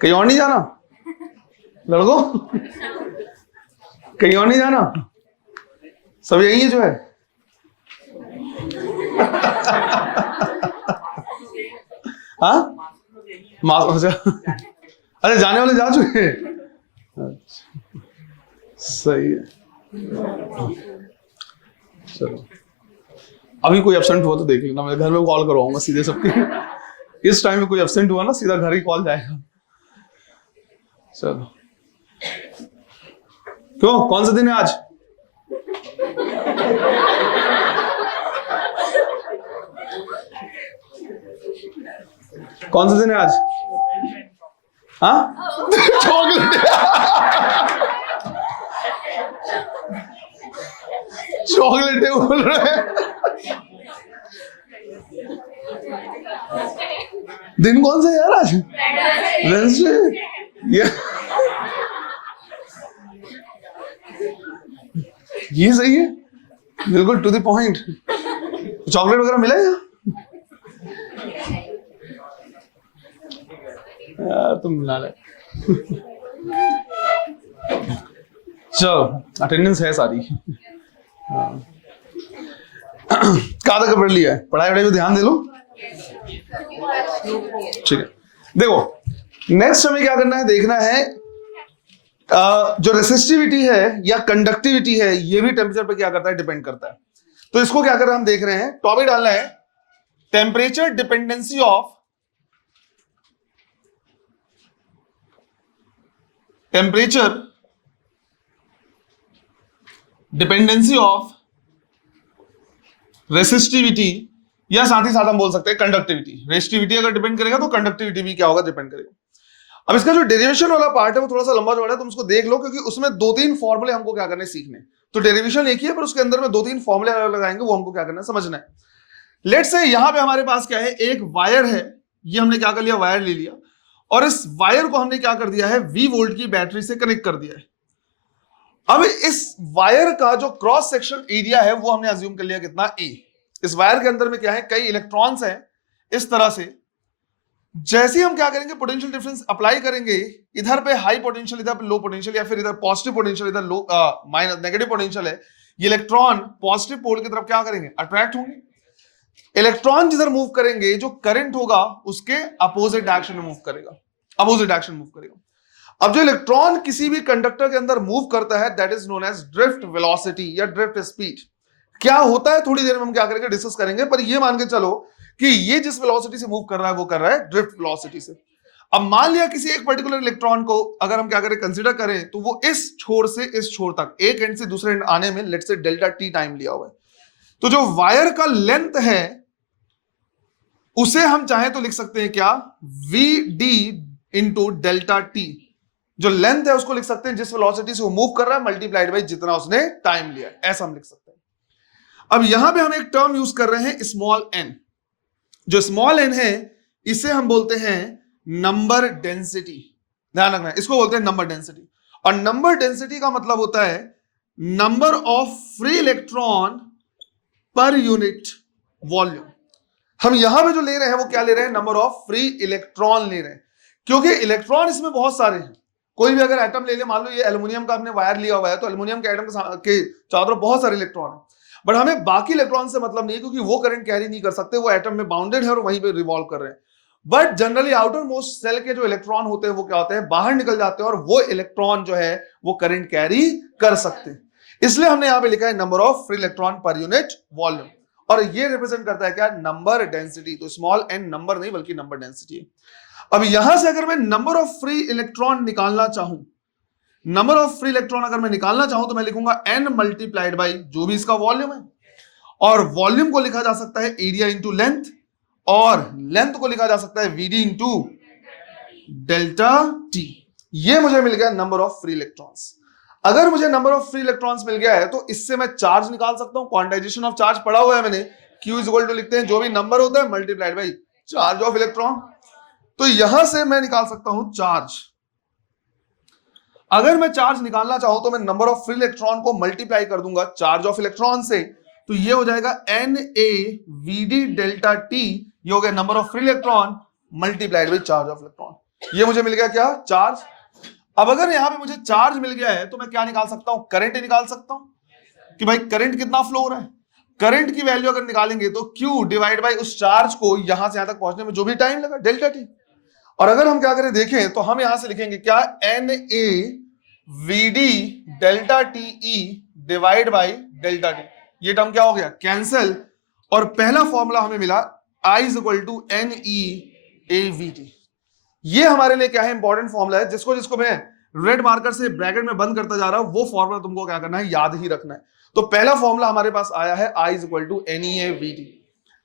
कहीं और नहीं जाना लड़कों? कहीं और नहीं जाना? सब यही है जो है। हाँ अरे जाने वाले जा चुके हैं। अच्छा सही है। चलो अभी कोई एब्सेंट हुआ तो देख लेना, मैं घर में कॉल करवाऊंगा सीधे सबके। इस टाइम में कोई एब्सेंट हुआ ना सीधा घर ही कॉल जाएगा। चलो क्यों, कौन सा दिन है आज? कौन सा दिन है आज? हाँ चॉकलेट चॉकलेट बोल रहे हैं। दिन कौन सा है यार आज? वेडनेसडे। ये सही है, बिल्कुल टू द पॉइंट। चॉकलेट वगैरह मिलेगा यार, तुम मिला ले। चलो अटेंडेंस है सारी। कहाँ तक पढ़ लिया है? पढ़ाई वढ़ाई पे ध्यान दे लो, ठीक है। देखो नेक्स्ट हमें क्या करना है, देखना है जो रेसिस्टिविटी है या कंडक्टिविटी है, ये भी टेम्परेचर पे क्या करता है, डिपेंड करता है। तो इसको क्या कर रहे हैं हम देख रहे हैं, टॉपिक डालना है टेम्परेचर डिपेंडेंसी ऑफ रेसिस्टिविटी, या साथ ही साथ हम बोल सकते हैं कंडक्टिविटी। रेसिस्टिविटी अगर डिपेंड करेगा तो कंडक्टिविटी भी क्या होगा, डिपेंड करेगा। अब इसका जो डेरिवेशन वाला पार्ट है वो थोड़ा सा लंबा चौड़ा है, तुम उसको देख लो, क्योंकि उसमें 2-3 फॉर्मूले हमको क्या करने सीखने। तो डेरिवेशन एक ही है पर उसके अंदर में 2-3 फॉर्मूले लगाएंगे, वो हमको क्या करना है, समझना है। लेट्स से यहां पे हमारे पास क्या है, एक वायर है, ये हमने क्या कर लिया, वायर ले लिया, और इस वायर को हमने क्या कर दिया है, V वोल्ट की बैटरी से कनेक्ट कर दिया है। अब इस वायर का जो क्रॉस सेक्शन एरिया है वो हमने अज्यूम कर लिया कितना, A। इस वायर के अंदर में क्या है, कई इलेक्ट्रॉन्स हैं इस तरह से। जैसे ही हम क्या करेंगे, पोटेंशियल डिफरेंस अप्लाई करेंगे, इधर पे हाई पोटेंशियल, इधर पे लो पोटेंशियल, या फिर इधर पॉजिटिव पोटेंशियल, इधर लो माइनस नेगेटिव पोटेंशियल है, ये इलेक्ट्रॉन पॉजिटिव पोल की तरफ क्या करेंगे, अट्रैक्ट होंगे। इलेक्ट्रॉन जिधर मूव करेंगे, जो करंट होगा उसके अपोजिट डायरेक्शन में मूव करेगा, अपोजिट डायरेक्शन मूव करेगा। अब जो इलेक्ट्रॉन किसी भी कंडक्टर के अंदर मूव करता है, that is known as drift velocity या ड्रिफ्ट स्पीड। क्या होता है थोड़ी देर में हम क्या करेंगे, डिस्कस करेंगे, पर ये मान के चलो कि ये जिस वेलोसिटी से मूव कर रहा है वो कर रहा है ड्रिफ्ट वेलोसिटी से। अब मान लिया किसी एक पर्टिकुलर इलेक्ट्रॉन को अगर हम क्या करें, कंसीडर करें, तो वो इस छोर से इस छोर तक, एक एंड से दूसरे एंड आने में let's say delta T time लिया हुआ है। तो जो वायर का लेंथ है उसे हम चाहे तो लिख सकते हैं क्या, V D into delta T. जो लेंथ है उसको लिख सकते हैं जिस वेलोसिटी से वो मूव कर रहा है मल्टीप्लाइड बाई जितना उसने टाइम लिया, ऐसा हम लिख सकते हैं। अब यहां पे हम एक टर्म यूज कर रहे हैं स्मॉल एन। जो स्मॉल एन है इसे हम बोलते हैं नंबर डेंसिटी। ध्यान रखना, इसको बोलते हैं नंबर डेंसिटी। और नंबर डेंसिटी का मतलब होता है नंबर ऑफ फ्री इलेक्ट्रॉन पर यूनिट वॉल्यूम। हम यहां पे जो ले रहे हैं वो क्या ले रहे हैं, नंबर ऑफ फ्री इलेक्ट्रॉन ले रहे हैं, क्योंकि इलेक्ट्रॉन इसमें बहुत सारे हैं। कोई भी अगर एटम ले ले, मान लो ये एल्युमिनियम का आपने वायर लिया हुआ है, तो एल्युमिनियम के एटम के चारों तरफ बहुत सारे इलेक्ट्रॉन है, बट हमें बाकी इलेक्ट्रॉन से मतलब नहीं है, क्योंकि वो करंट कैरी नहीं कर सकते, वो एटम में बाउंडेड है और वहीं पे रिवॉल्व कर रहे हैं। But generally outermost shell के जो इलेक्ट्रॉन होते हैं वो क्या होते हैं, बाहर निकल जाते हैं, और वो इलेक्ट्रॉन जो है वो करंट कैरी कर सकते हैं। इसलिए हमने यहां पे लिखा है नंबर ऑफ फ्री इलेक्ट्रॉन पर यूनिट वॉल्यूम, और ये रिप्रेजेंट करता है क्या, नंबर डेंसिटी। तो स्मॉल एन नंबर नहीं बल्कि नंबर डेंसिटी है। अब यहां से अगर मैं नंबर ऑफ फ्री इलेक्ट्रॉन निकालना चाहूं, नंबर ऑफ फ्री इलेक्ट्रॉन अगर मैं निकालना चाहूं तो मैं लिखूंगा n मल्टीप्लाइड बाई जो भी इसका वॉल्यूम है, और वॉल्यूम को लिखा जा सकता है एरिया इंटू लेंथ, और लेंथ को लिखा जा सकता है वीडी इंटू डेल्टा टी। ये मुझे मिल गया नंबर ऑफ फ्री इलेक्ट्रॉन्स। अगर मुझे नंबर ऑफ फ्री इलेक्ट्रॉन्स मिल गया है तो इससे मैं चार्ज निकाल सकता हूं। क्वांटाइजेशन ऑफ चार्ज पढ़ा हुआ है मैंने, Q इज इक्वल टू लिखते हैं जो भी नंबर होता है multiplied by charge of electron. तो यहां से मैं निकाल सकता हूं चार्ज। अगर मैं चार्ज निकालना चाहूं तो मैं नंबर ऑफ फ्री इलेक्ट्रॉन को मल्टीप्लाई कर दूंगा चार्ज ऑफ इलेक्ट्रॉन से, तो ये हो जाएगा NaVd डेल्टा टी। ये हो गया number of free electron multiplied by charge of electron. ये मुझे मिल गया क्या, चार्ज। अब अगर यहां पे मुझे चार्ज मिल गया है तो मैं क्या निकाल सकता हूं, करंट निकाल सकता हूं कि भाई करंट कितना फ्लो हो रहा है। करंट की वैल्यू अगर निकालेंगे तो Q डिवाइड बाई उस चार्ज को यहां से यहां तक पहुंचने में जो भी टाइम लगा, डेल्टा टी। और अगर हम क्या करें देखें तो हम यहां से लिखेंगे क्या, N A V D delta T E divide by delta T. ये टर्म क्या हो गया, कैंसिल। और पहला फॉर्मूला हमें मिला I is equal to N E A V T. ये हमारे लिए क्या है, इंपॉर्टेंट फॉर्मूला है, जिसको जिसको मैं रेड मार्कर से ब्रैकेट में बंद करता जा रहा हूं वो फॉर्मूला तुमको क्या करना है, याद ही रखना है। तो पहला फॉर्मूला हमारे पास आया है I is equal to N E A V T,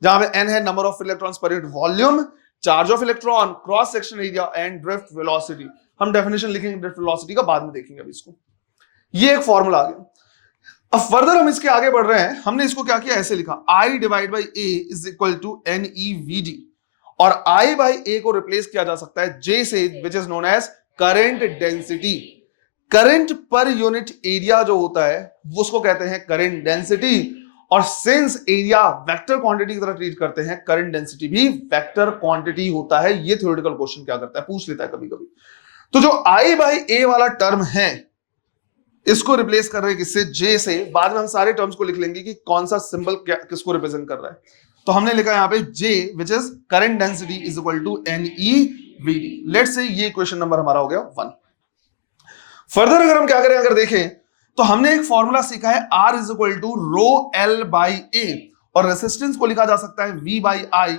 जहां पे n है number of electrons per unit volume, charge of electron, cross section area and drift velocity. हम डेफिनेशन लिखेंगे ड्रिफ्ट वेलोसिटी का, बाद में देखेंगे अभी इसको। ये एक फॉर्मूला आ गया। अब फर्दर हम इसके आगे बढ़ रहे हैं। हमने इसको क्या किया, ऐसे लिखा I divide by A is equal to N E V D, और I बाई A को रिप्लेस किया जा सकता है J से, which is known as current density. Current per unit area जो होता है उसको कहते हैं करंट डेंसिटी। और सिंस एरिया वेक्टर क्वांटिटी की तरह ट्रीट करते हैं, करंट डेंसिटी भी वेक्टर क्वांटिटी होता है। ये थ्योरेटिकल क्वेश्चन क्या करता है, पूछ लेता है कभी कभी। तो जो I बाई A वाला टर्म है इसको रिप्लेस कर रहे हैं किससे, J से। बाद में हम सारे टर्म्स को लिख लेंगे कि कौन सा सिंबल किसको रिप्रेजेंट कर रहा है। तो हमने लिखा यहां पे J which is current density is equal to N E V D. Let's say ये क्वेश्चन नंबर हमारा हो गया 1। फर्दर अगर हम क्या करें, अगर देखें तो हमने एक फॉर्मूला सीखा है R is equal to rho L by A, और रेसिस्टेंस को लिखा जा सकता है V by I,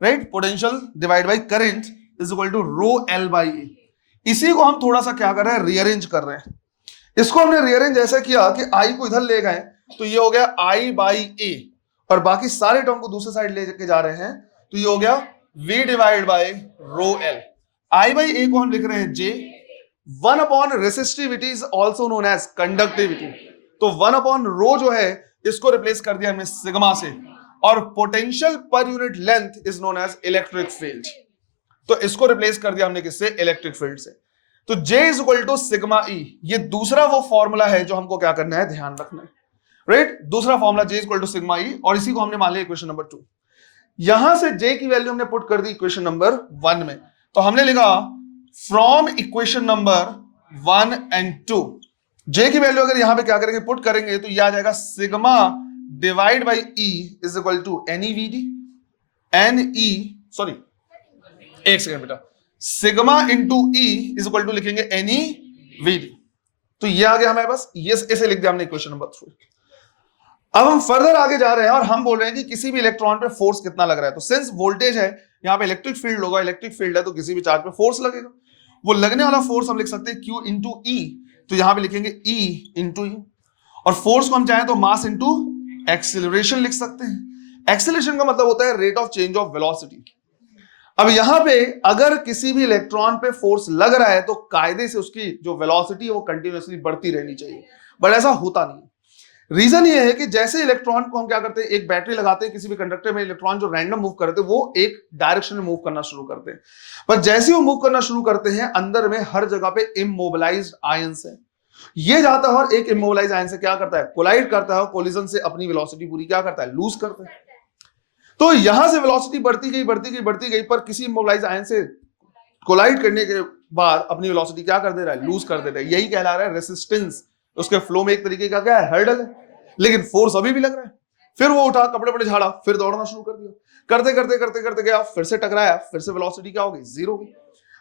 right. Potential divide by current is equal to rho L by A. इसी को हम थोड़ा सा क्या कर रहे हैं, रीअरेंज कर रहे हैं। इसको हमने रीअरेंज ऐसा किया कि I को इधर ले गए तो ये हो गया I बाई ए, और बाकी सारे टर्म को दूसरे साइड लेके जा रहे हैं तो ये हो गया V divide by rho L. I by A को हम लिख रहे हैं J। 1 upon resistivity is also known as conductivity. तो 1 अपॉन रो जो है इसको रिप्लेस कर दिया हमने सिग्मा से, और potential per unit length is known as electric field. तो इसको रिप्लेस कर दिया हमने किससे, इलेक्ट्रिक फील्ड से। तो J is equal to sigma E। ये दूसरा वो फॉर्मूला है जो हमको क्या करना है, ध्यान रखना है, राइट। दूसरा formula J is equal to sigma E, और इसी को हमने मान लिया इक्वेशन नंबर 2। यहां से J की वैल्यू हमने पुट कर दी इक्वेशन नंबर 1 में। तो हमने लिखा from equation number 1 and 2, J की वैल्यू अगर यहां पे क्या करेंगे, पुट करेंगे तो ये आ जाएगा sigma divide by E is equal to N E V D. Sorry एक सेकंड बेटा, sigma into E is equal to लिखेंगे एन ई वी डी। तो ये आ गया हमारे पास, ये ऐसे लिख दिया हमने इक्वेशन नंबर 3। अब हम फर्दर आगे जा रहे हैं और हम बोल रहे हैं कि किसी भी इलेक्ट्रॉन पे फोर्स कितना लग रहा है। तो सिंस वोल्टेज है, यहाँ पे इलेक्ट्रिक फील्ड होगा, इलेक्ट्रिक फील्ड है तो किसी भी चार्ज पे फोर्स लगेगा। वो लगने वाला फोर्स हम लिख सकते हैं Q इंटू ई, तो यहां पे लिखेंगे E इंटू यू। और फोर्स को हम चाहें तो मास इंटू एक्सीलरेशन लिख सकते हैं। एक्सीलरेशन का मतलब होता है rate of change of velocity. अब यहां पे अगर किसी भी इलेक्ट्रॉन पे फोर्स लग रहा है तो कायदे से उसकी जो वेलोसिटी है वो कंटिन्यूअसली बढ़ती रहनी चाहिए, बट ऐसा होता नहीं। रीजन ये है कि जैसे इलेक्ट्रॉन को हम क्या करते हैं, एक बैटरी लगाते हैं किसी भी कंडक्टर में, इलेक्ट्रॉन जो रैंडम मूव करते हैं वो एक डायरेक्शन में मूव करना शुरू करते हैं, पर जैसे ही वो मूव करना शुरू करते हैं अंदर में हर जगह पे इमोबिलाइज्ड आयंस है। ये जाता है और एक इमोबिलाइज्ड आयन से क्या करता है, कोलाइड करता है, कोलिजन से अपनी वेलोसिटी पूरी क्या करता है, लूज करता है। तो यहां से वेलोसिटी बढ़ती गई बढ़ती गई बढ़ती गई, पर किसी इमोबिलाइज्ड आयन से कोलाइड करने के बाद अपनी वेलोसिटी क्या कर दे रहा है, लूज कर दे रहा है। यही कहला रहा है रेसिस्टेंस। उसके फ्लो में एक तरीके का क्या है, हर्डल है, लेकिन फोर्स अभी भी लग रहा है। फिर वो उठा, कपड़े पड़े झाड़ा, फिर दौड़ना शुरू कर दिया, करते करते करते करते गया, फिर से टकराया, फिर से वेलोसिटी क्या हो गई, जीरो हो गई।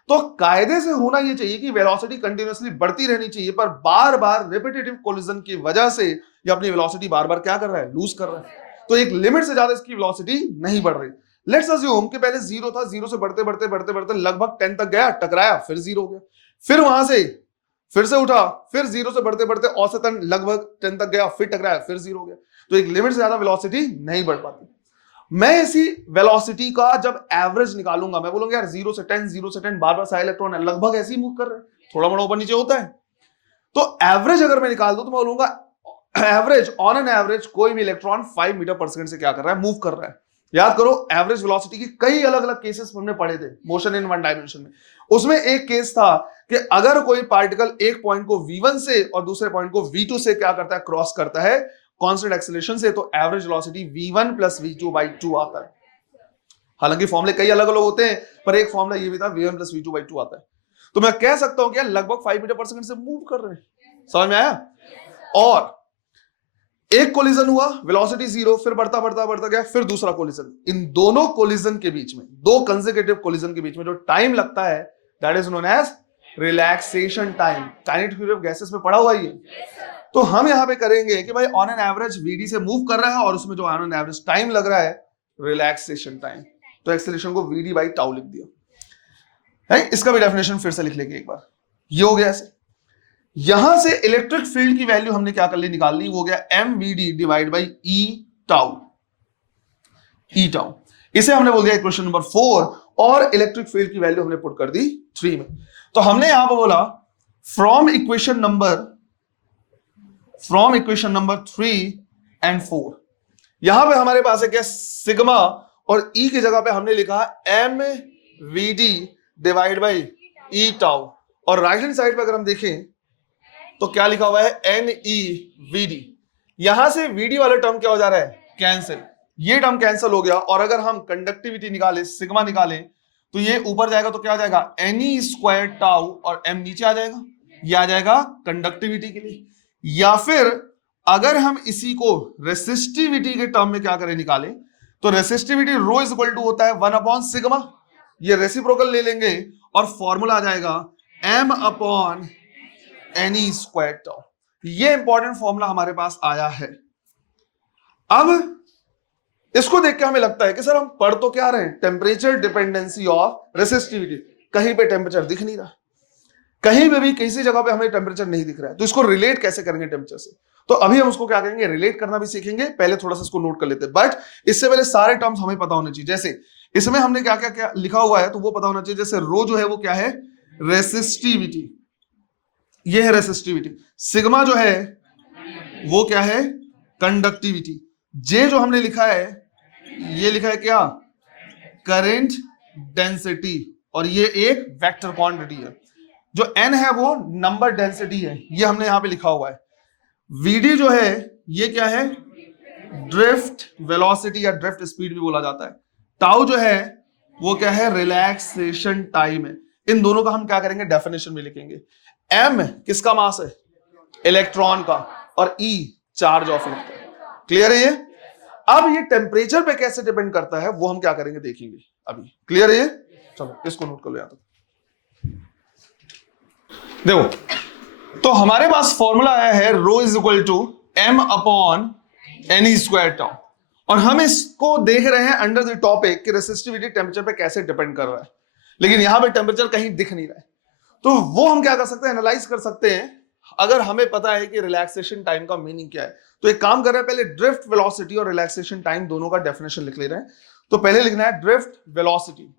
तो कायदे से होना ये चाहिए कि वेलोसिटी कंटिन्यूअसली बढ़ती रहनी चाहिए, पर बार बार रिपीटेटिव कोलिजन की वजह से ये अपनी वेलोसिटी बार बार क्या कर रहा है, लूज कर रहा है। तो एक लिमिट से ज्यादा इसकी वेलोसिटी नहीं बढ़ रही। लेट्स अज्यूम कि पहले जीरो था, जीरो से बढ़ते बढ़ते बढ़ते बढ़ते लगभग 10 तक गया, टकराया, फिर जीरो हो गया, फिर वहां से फिर से उठा, फिर जीरो से बढ़ते बढ़ते औसतन लगभग 10 तक गया, फिर टकराया, फिर जीरो हो गया। तो एक लिमिट से ज्यादा वेलोसिटी नहीं बढ़ पाती। मैं इसी वेलोसिटी का जब एवरेज निकालूंगा, मैं बोलूंगा यार 0 से 10 बार बार सारे इलेक्ट्रॉन लगभग ऐसे ही मूव कर रहे हैं, थोड़ा मोड़ा ऊपर नीचे होता है। तो एवरेज अगर मैं निकाल दूं तो मैं बोलूंगा एवरेज, ऑन एन एवरेज कोई भी इलेक्ट्रॉन 5 मीटर पर सेकंड से क्या कर रहा है, मूव कर रहा है। याद करो एवरेज वेलोसिटी की कई अलग अलग केसेस हमने पढ़े थे मोशन इन वन डायमेंशन में। उसमें एक केस था कि अगर कोई पार्टिकल एक पॉइंट को v1 से और दूसरे पॉइंट को v2 से क्या करता है, क्रॉस करता है कांस्टेंट एक्सीलरेशन से, तो average velocity v1 plus v2 by 2 आता है। हालांकि फॉर्मूले कई अलग अलग होते हैं, पर एक फॉर्मूला ये भी था v1 + v2/2 आता है। तो मैं कह सकता हूं कि लगभग 5 मीटर पर सेकंड से मूव कर रहे हैं। समझ में आया? और एक कोलिजन हुआ, वेलोसिटी 0, फिर बढ़ता बढ़ता बढ़ता गया, फिर दूसरा कोलिजन। इन दोनों कोलिजन के बीच में, दो कंसेक्यूटिव कोलिजन के बीच में जो टाइम लगता है, that is known age relaxation time. Kinetic theory of gases में पढ़ा हुआ ये। तो हम यहां पे करेंगे कि भाई ऑन एन एवरेज वीडी से मूव कर रहा है और उसमें जो ऑन एन एवरेज टाइम लग रहा है रिलैक्सेशन टाइम। तो एक्सेलरेशन को vd/τ लिख दिया है। इसका भी डेफिनेशन फिर से लिख लेंगे एक बार। ये हो गया ऐसे। यहां से इलेक्ट्रिक फील्ड की वैल्यू हमने क्या कर ली, निकाल ली, वो हो गया mvd/e/τ। इसे हमने बोल दिया इक्वेशन नंबर 4 और इलेक्ट्रिक फील्ड की वैल्यू हमने पुट कर दी 3 में। तो हमने यहां पर बोला फ्रॉम इक्वेशन नंबर 3 and 4, यहां पे हमारे पास है क्या, सिग्मा, और ई की जगह पे हमने लिखा mvd/e/τ। और राइट हैंड साइड पे अगर हम देखें तो क्या लिखा हुआ है, nevd। यहां से vd वाला टर्म क्या हो जा रहा है, कैंसिल। ये टर्म कैंसिल हो गया। और अगर हम कंडक्टिविटी निकाले, सिग्मा निकाले, तो ये ऊपर जाएगा तो क्या हो जाएगा, ne²τ, और m नीचे आ जाएगा। ये आ जाएगा कंडक्टिविटी के लिए। या फिर अगर हम इसी को रेसिस्टिविटी के टर्म में क्या करें, निकाले, तो resistivity rho is equal to होता है 1/σ। ये रेसिप्रोकल ले लेंगे और फॉर्मूला आ जाएगा m/ne²τ। ये इंपॉर्टेंट फॉर्मूला हमारे पास आया है। अब इसको देख के हमें लगता है कि सर हम पढ़ तो क्या रहे हैं, टेम्परेचर डिपेंडेंसी ऑफ रेसिस्टिविटी। कहीं पे टेम्परेचर दिख नहीं रहा, कहीं पे भी किसी जगह पे हमें टेम्परेचर नहीं दिख रहा है, तो इसको रिलेट कैसे करेंगे टेम्परेचर से। तो अभी हम उसको क्या करेंगे, रिलेट करना भी सीखेंगे। पहले थोड़ा सा इसको नोट कर लेते हैं, बट इससे पहले सारे टर्म्स हमें पता होने चाहिए। जैसे इसमें हमने क्या क्या क्या लिखा हुआ है तो वो पता होना चाहिए। जैसे रो जो है वो क्या है, रेसिस्टिविटी, ये है रेसिस्टिविटी। सिग्मा जो है वो क्या है, कंडक्टिविटी। जे जो हमने लिखा है, ये लिखा है क्या, करंट डेंसिटी, और ये एक वेक्टर क्वांटिटी है। जो n है वो नंबर डेंसिटी है, ये हमने यहां पे लिखा हुआ है। vd जो है ये क्या है, ड्रिफ्ट वेलोसिटी या ड्रिफ्ट स्पीड भी बोला जाता है। टाउ जो है वो क्या है, रिलैक्सेशन टाइम है। इन दोनों का हम क्या करेंगे, डेफिनेशन में लिखेंगे। m किसका मास है, इलेक्ट्रॉन का, और e charge of electron. Clear है ये? अब ये टेम्परेचर पे कैसे डिपेंड करता है वो हम क्या करेंगे, देखेंगे अभी। क्लियर है ये? चलो इसको नोट कर लो। यहां तक देखो, तो हमारे पास फॉर्मूला आया है रो इज इक्वल टू m/ne²τ, और हम इसको देख रहे हैं अंडर द टॉपिक कि रेसिस्टिविटी टेम्परेचर पे कैसे डिपेंड कर रहा है। लेकिन यहां पे टेम्परेचर कहीं दिख नहीं रहा है, तो वो हम क्या कर सकते हैं, एनालाइज कर सकते हैं। अगर हमें पता है कि रिलैक्सेशन टाइम का मीनिंग क्या है, तो एक काम कर रहे हैं, पहले ड्रिफ्ट वेलोसिटी और रिलैक्सेशन टाइम दोनों का डेफिनेशन लिख ले रहे हैं। तो पहले लिखना है ड्रिफ्ट वेलोसिटी।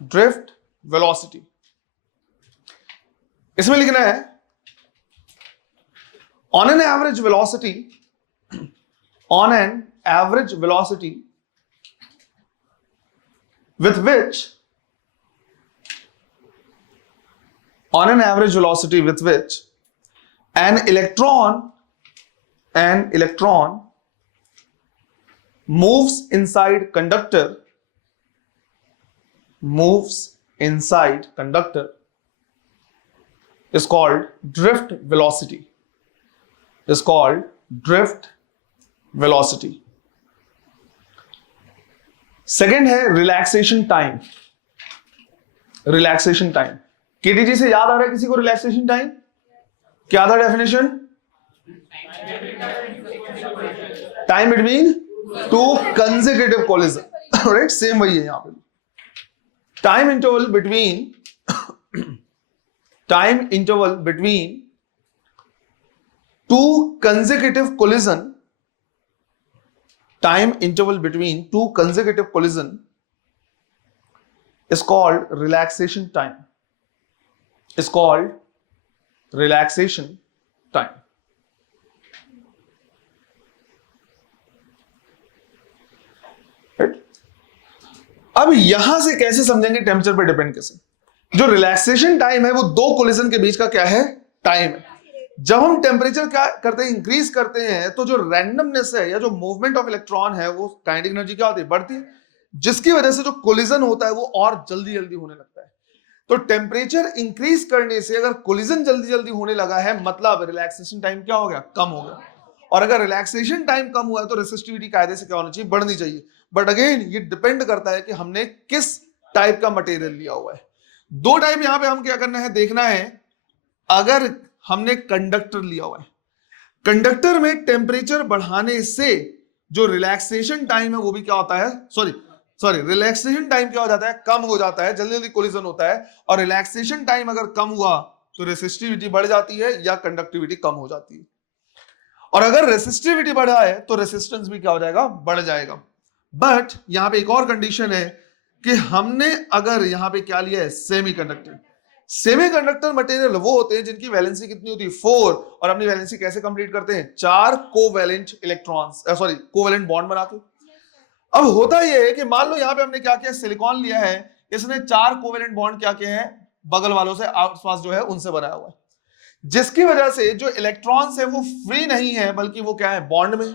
ड्रिफ्ट वेलोसिटी इसमें लिखना है on an average velocity, on an average velocity with which on an average velocity with which an electron moves inside conductor is called drift velocity, second है रिलैक्सेशन टाइम। केटीजी से याद आ रहा है किसी को रिलैक्सेशन टाइम? क्या था definition? Time between two consecutive collision, right? Same वही है यहां पे। Time interval between two consecutive collision, time interval between two consecutive collision is called relaxation time. Right? अब यहां से कैसे समझेंगे टेम्परेचर पे डिपेंड कैसे? जो रिलैक्सेशन टाइम है वो दो कोलिजन के बीच का क्या है, टाइम है। जब हम टेम्परेचर क्या करते हैं, इंक्रीज करते हैं, तो जो रैंडमनेस है या जो मूवमेंट ऑफ इलेक्ट्रॉन है वो काइनेटिक एनर्जी क्या होती है, बढ़ती है। जिसकी वजह से जो कोलिजन होता है वो और जल्दी जल्दी होने लगता है। तो टेम्परेचर इंक्रीज करने से अगर कोलिजन जल्दी जल्दी होने लगा है, मतलब रिलैक्सेशन टाइम क्या हो गया, कम हो गया। और अगर रिलैक्सेशन टाइम कम हुआ है तो रेसिस्टिविटी कायदे से क्या होनी चाहिए, बढ़नी चाहिए। बट अगेन ये डिपेंड करता है कि हमने किस टाइप का मटेरियल लिया हुआ है। दो टाइप यहां पे हम क्या करना है, देखना है। अगर हमने कंडक्टर लिया हुआ है, कंडक्टर में टेम्परेचर बढ़ाने से जो रिलैक्सेशन टाइम है वो भी क्या होता है, सॉरी रिलैक्सेशन टाइम क्या हो जाता है, कम हो जाता है, जल्दी जल्दी कोलिजन होता है। और रिलैक्सेशन टाइम अगर कम हुआ तो रेसिस्टिविटी बढ़ जाती है या कंडक्टिविटी कम हो जाती है। और अगर रेसिस्टिविटी बढ़ा है तो रेसिस्टेंस भी क्या हो जाएगा, बढ़ जाएगा। बट यहां पे एक और कंडीशन है कि हमने अगर यहां पे क्या लिया है, सेमीकंडक्टर। सेमीकंडक्टर मटेरियल वो होते हैं जिनकी वैलेंसी कितनी होती है, 4, और अपनी वैलेंसी कैसे कंप्लीट करते हैं, 4 covalent electrons, sorry covalent bond बना के। अब होता यह है कि मान लो यहां पे हमने क्या किया, सिलिकॉन लिया है, इसने 4 कोवैलेंट बॉन्ड क्या किए हैं, बगल वालों से आसपास जो है उनसे बनाया हुआ है, जिसकी वजह से जो इलेक्ट्रॉन्स है वो फ्री नहीं है, बल्कि वो क्या है, बॉन्ड में।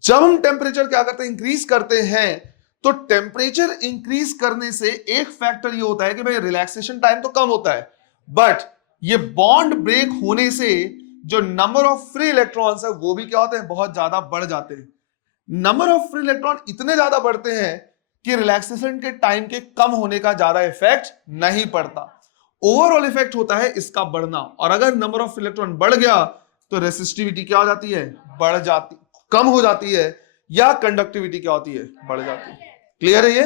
जब हम टेम्परेचर क्या करते हैं, इंक्रीज करते हैं, तो टेम्परेचर इंक्रीज करने से एक फैक्टर ये होता है कि भाई रिलैक्सेशन टाइम तो कम होता है, बट ये बॉन्ड ब्रेक होने से जो नंबर ऑफ फ्री इलेक्ट्रॉन्स है वो भी क्या होते हैं, बहुत ज्यादा बढ़ जाते हैं। नंबर ऑफ फ्री इलेक्ट्रॉन इतने ज्यादा बढ़ते हैं कि रिलैक्सेशन के टाइम के कम होने का ज्यादा इफेक्ट नहीं पड़ता। ओवरऑल इफेक्ट होता है इसका बढ़ना। और अगर नंबर ऑफ इलेक्ट्रॉन बढ़ गया तो रेसिस्टिविटी क्या हो जाती है, बढ़ जाती, कम हो जाती है, या कंडक्टिविटी क्या होती है, बढ़ जाती है। क्लियर है ये?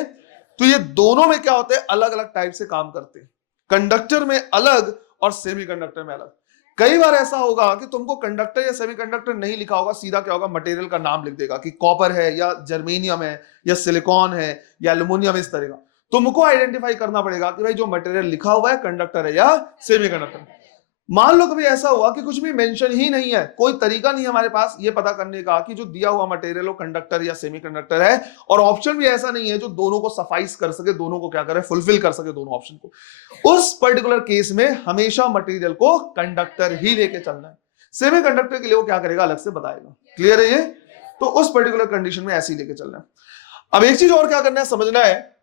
तो ये दोनों में क्या होते हैं, अलग अलग टाइप से काम करते हैं। कंडक्टर में अलग और सेमीकंडक्टर में अलग। कई बार ऐसा होगा कि तुमको कंडक्टर या सेमीकंडक्टर नहीं लिखा होगा, सीधा क्या होगा, मटेरियल का नाम लिख देगा कि कॉपर है या जर्मेनियम है या सिलिकॉन है या एल्युमिनियम, इस तरह का। तुमको आइडेंटिफाई करना पड़ेगा कि भाई जो मटेरियल लिखा हुआ है कंडक्टर है या सेमीकंडक्टर। मान लो कभी ऐसा हुआ कि कुछ भी मेंशन ही नहीं है, कोई तरीका नहीं है हमारे पास ये पता करने का कि जो दिया हुआ मटेरियल हो कंडक्टर या सेमीकंडक्टर है, और ऑप्शन भी ऐसा नहीं है जो दोनों को सफाइस कर सके, दोनों को क्या करे, फुलफिल कर सके, दोनों ऑप्शन को। उस पर्टिकुलर केस में हमेशा मटेरियल को कंडक्टर ही लेके चलना है। सेमीकंडक्टर के लिए वो क्या करेगा, अलग से बताएगा। क्लियर है ये? तो उस पर्टिकुलर कंडीशन में ऐसे ही लेके चलना है। अब एक चीज और क्या करना है, समझना है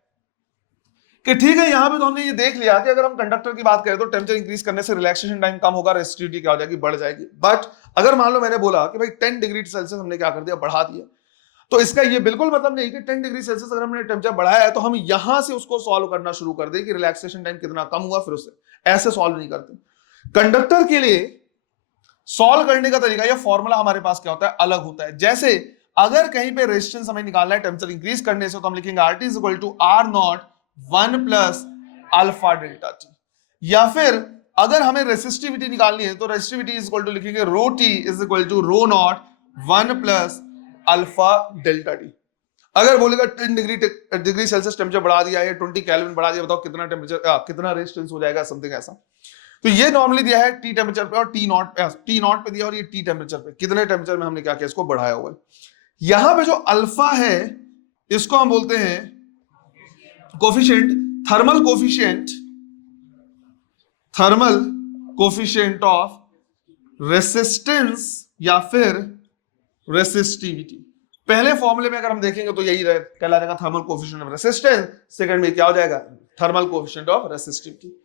कि ठीक है, यहां पे तो हमने ये देख लिया कि अगर हम कंडक्टर की बात करें तो टेम्परेचर इंक्रीज करने से रिलैक्सेशन टाइम कम होगा, रेसिस्टिविटी क्या हो जाएगी, बढ़ जाएगी। बट अगर मान लो मैंने बोला कि भाई 10 डिग्री सेल्सियस हमने क्या कर दिया, बढ़ा दिया, तो इसका ये बिल्कुल मतलब नहीं कि 10 डिग्री सेल्सियस अगर हमने टेम्परेचर बढ़ाया है तो हम यहां से उसको सॉल्व करना शुरू कर दें कि रिलैक्सेशन टाइम कितना कम हुआ फिर उससे, ऐसे सॉल्व नहीं करते। कंडक्टर के लिए सॉल्व करने का तरीका या फॉर्मूला हमारे पास क्या होता है, अलग होता है। जैसे अगर कहीं पे रेजिस्टेंस हमें निकालना है टेम्परेचर इंक्रीज करने से, तो हम लिखेंगे RT is equal to R naught 1 plus alpha delta T. या फिर अगर हमें रेसिस्टिविटी निकालनी है तो रेसिस्टिविटी इज इक्वल टू लिखेंगे rho T is equal to rho naught 1 plus alpha delta T. अगर बोलेगा 10 डिग्री सेल्सियस टेम्परेचर बढ़ा दिया है, 20 केल्विन बढ़ा दिया, बताओ कितना टेम्परेचर, कितना रेजिस्टेंस हो जाएगा, समथिंग ऐसा। तो ये नॉर्मली दिया है टी टेम्परेचर पे और टी नॉट पे दिया, और ये टी टेम्परेचर पे, कितने टेम्परेचर में हमने क्या किया, इसको बढ़ाया हुआ है। यहां पे जो अल्फा है इसको हम बोलते हैं coefficient, thermal coefficient of resistance या फिर रेसिस्टिविटी। पहले फॉर्मूले में अगर हम देखेंगे तो यही कहला जाएगा thermal coefficient of resistance, second में क्या हो जाएगा, थर्मल कोफिशिएंट ऑफ रेसिस्टिविटी।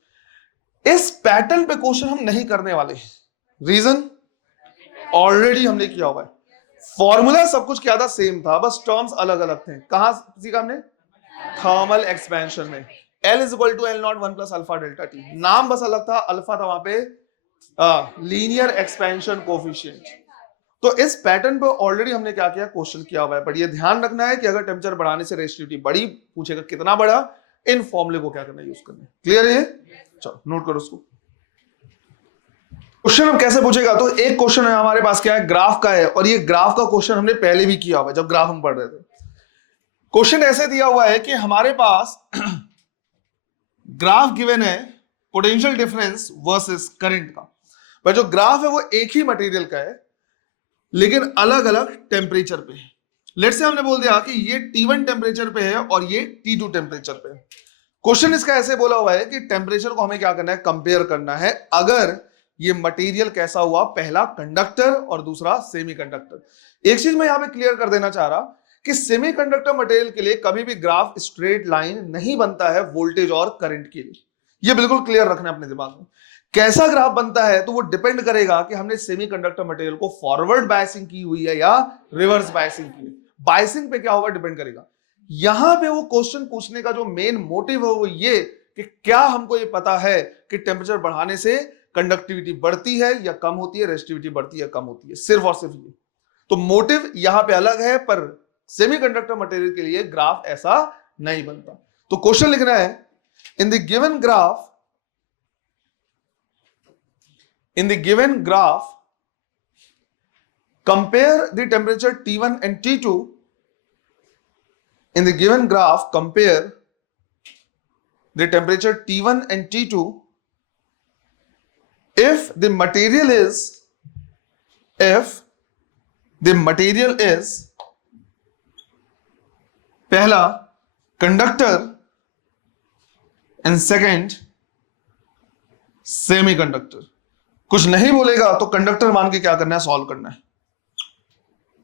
इस पैटर्न पे क्वेश्चन हम नहीं करने वाले, रीजन ऑलरेडी हमने किया हुआ है। फॉर्मूला सब कुछ क्या था, सेम था, बस टर्म्स अलग अलग थे। कहां सीखा हमने, थर्मल एक्सपेंशन में। L is equal to L naught 1 plus alpha delta T, नाम बस अलग था, अल्फा था वहां पे लीनियर एक्सपेंशन कोफिशिएंट। तो इस पैटर्न पे ऑलरेडी हमने क्या किया, क्वेश्चन किया हुआ है। पर ये ध्यान रखना है कि अगर टेम्परेचर बढ़ाने से रेजिस्टिविटी बढ़ी, पूछेगा कितना बढ़ा, इन फॉर्मूले को क्या करना है, यूज करना है। क्लियर है? चलो नोट करो उसको। क्वेश्चन हम कैसे पूछेगा, तो एक क्वेश्चन है हमारे पास क्या है, ग्राफ का है, और ये ग्राफ का क्वेश्चन हमने पहले भी किया हुआ है जब ग्राफ हम पढ़ रहे थे। क्वेश्चन ऐसे दिया हुआ है कि हमारे पास ग्राफ गिवन है पोटेंशियल डिफरेंस वर्सेस करंट का, पर जो ग्राफ है वो एक ही मटेरियल का है लेकिन अलग अलग टेम्परेचर पे है। लेट्स से हमने बोल दिया कि ये T1 टेम्परेचर पे है और ये T2 टेम्परेचर पे है। क्वेश्चन इसका ऐसे बोला हुआ है कि टेम्परेचर को हमें क्या करना है, कंपेयर करना है। अगर ये मटेरियल कैसा हुआ, पहला कंडक्टर और दूसरा सेमीकंडक्टर। एक चीज मैं यहां पे क्लियर कर देना चाह रहा कि सेमीकंडक्टर मटेरियल के लिए कभी भी ग्राफ स्ट्रेट लाइन नहीं बनता है वोल्टेज और करंट के लिए। ये बिल्कुल क्लियर रखना है अपने दिमाग में। कैसा ग्राफ बनता है तो वो डिपेंड करेगा कि हमने सेमीकंडक्टर मटेरियल को फॉरवर्ड बायसिंग की हुई है या रिवर्स बायसिंग की है। बायसिंग पे क्या होगा डिपेंड करेगा। यहां पे वो क्वेश्चन पूछने का जो मेन मोटिव है वो ये कि क्या हमको ये पता है कि टेम्परेचर बढ़ाने से कंडक्टिविटी बढ़ती है या कम होती है, रेजिस्टिविटी बढ़ती है या कम होती है, सिर्फ और सिर्फ ये। तो मोटिव यहां पे अलग है, पर सेमीकंडक्टर मटेरियल के लिए ग्राफ ऐसा नहीं बनता। तो क्वेश्चन लिखना है, in the given graph compare the temperature T1 and T2. In the given graph, compare the temperature T1 and T2 if the material is पहला कंडक्टर एंड सेकंड सेमीकंडक्टर। कुछ नहीं बोलेगा तो कंडक्टर मान के क्या करना है, सॉल्व करना है।